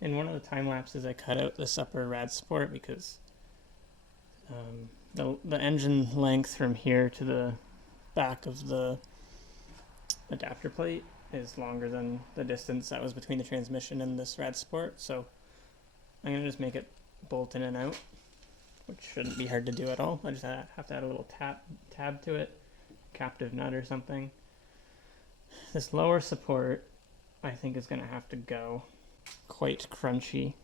In one of the time lapses, I cut out this upper rad support because the engine length from here to the back of the adapter plate is longer than the distance that was between the transmission and this rad support. So I'm gonna just make it bolt in and out, which shouldn't be hard to do at all. I just have to add a little tab to it, captive nut or something. This lower support, I think, is gonna have to go. Quite crunchy.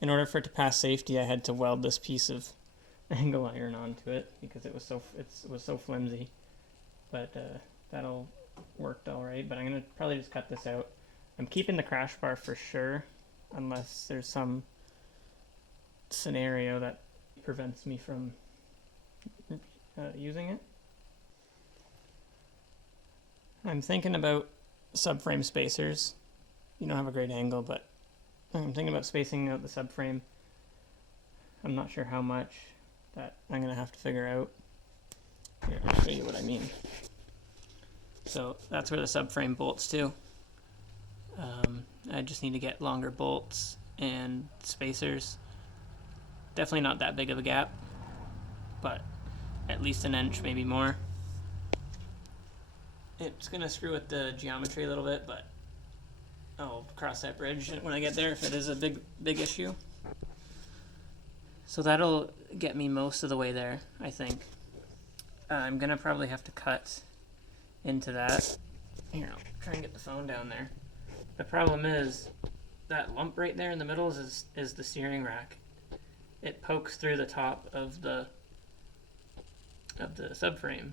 In order for it to pass safety, I had to weld this piece of angle iron onto it because it was so flimsy. But that'll worked all right. But I'm gonna probably just cut this out. I'm keeping the crash bar for sure, unless there's some scenario that prevents me from using it. I'm thinking about subframe spacers. You don't have a great angle, but I'm thinking about spacing out the subframe. I'm not sure how much. That I'm gonna have to figure out. Here, I'll show you what I mean. So that's where the subframe bolts to. I just need to get longer bolts and spacers. Definitely not that big of a gap, but at least an inch, maybe more. It's gonna screw with the geometry a little bit, but I'll cross that bridge when I get there if it is a big issue. So that'll get me most of the way there, I think. I'm gonna probably have to cut into that. Here, I'll try and get the phone down there. The problem is that lump right there in the middle is the steering rack. It pokes through the top of the subframe.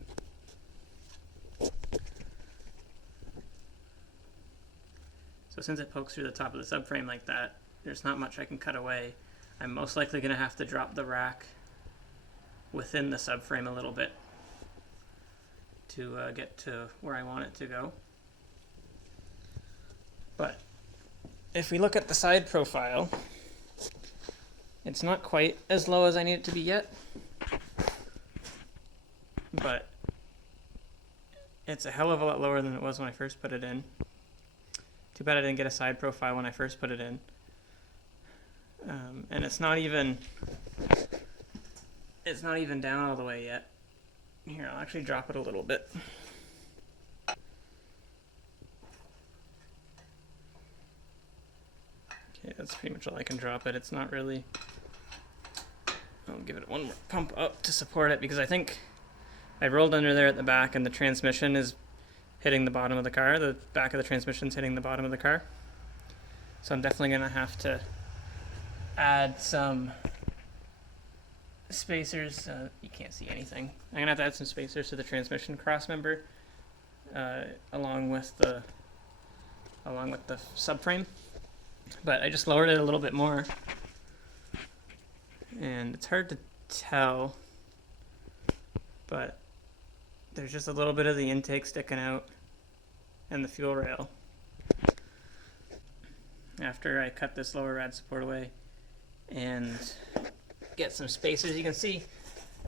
So since it pokes through the top of the subframe like that, there's not much I can cut away. I'm most likely going to have to drop the rack within the subframe a little bit to get to where I want it to go. But if we look at the side profile, it's not quite as low as I need it to be yet, but it's a hell of a lot lower than it was when I first put it in. Too bad I didn't get a side profile when I first put it in. And it's not even down all the way yet. Here, I'll actually drop it a little bit. Okay, that's pretty much all I can drop it. It's not really... I'll give it one more pump up to support it because I think I rolled under there at the back and the transmission is hitting the bottom of the car. The back of the transmission is hitting the bottom of the car. So I'm definitely going to have to add some spacers. You can't see anything. I'm going to have to add some spacers to the transmission cross member along with the subframe. But I just lowered it a little bit more. And it's hard to tell, but there's just a little bit of the intake sticking out and the fuel rail. After I cut this lower rad support away and get some spacers, you can see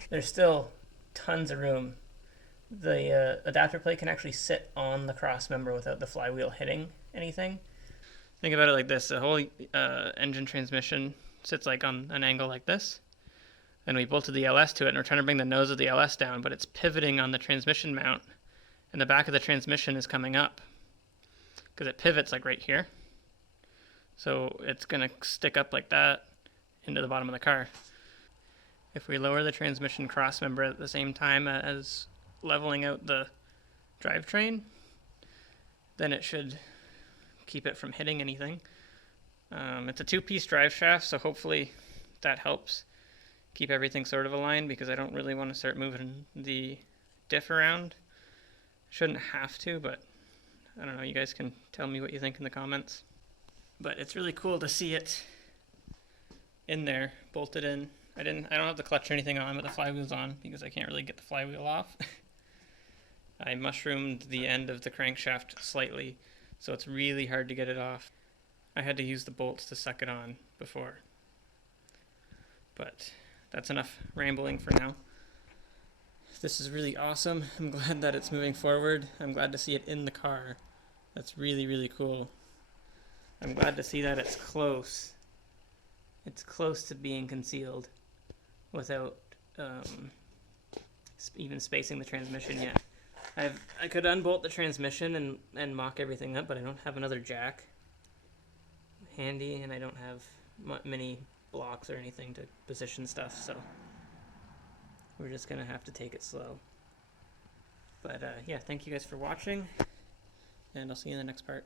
there's still tons of room. The adapter plate can actually sit on the cross member without the flywheel hitting anything. Think about it like this: the whole engine transmission sits like on an angle like this, and we bolted the LS to it, and we're trying to bring the nose of the LS down, but it's pivoting on the transmission mount, and the back of the transmission is coming up because it pivots like right here. So it's going to stick up like that into the bottom of the car. If we lower the transmission cross member at the same time as leveling out the drivetrain, then it should keep it from hitting anything. It's a two-piece drive shaft, so hopefully that helps keep everything sort of aligned because I don't really want to start moving the diff around. Shouldn't have to, but I don't know. You guys can tell me what you think in the comments. But it's really cool to see it in there, bolted in. I don't have the clutch or anything on, but the flywheel's on because I can't really get the flywheel off. I mushroomed the end of the crankshaft slightly, so it's really hard to get it off. I had to use the bolts to suck it on before. But that's enough rambling for now. This is really awesome. I'm glad that it's moving forward. I'm glad to see it in the car. That's really, really cool. I'm glad to see that it's close. It's close to being concealed without even spacing the transmission yet. I could unbolt the transmission and mock everything up, but I don't have another jack handy, and I don't have many blocks or anything to position stuff, so we're just gonna have to take it slow. But yeah, thank you guys for watching, and I'll see you in the next part.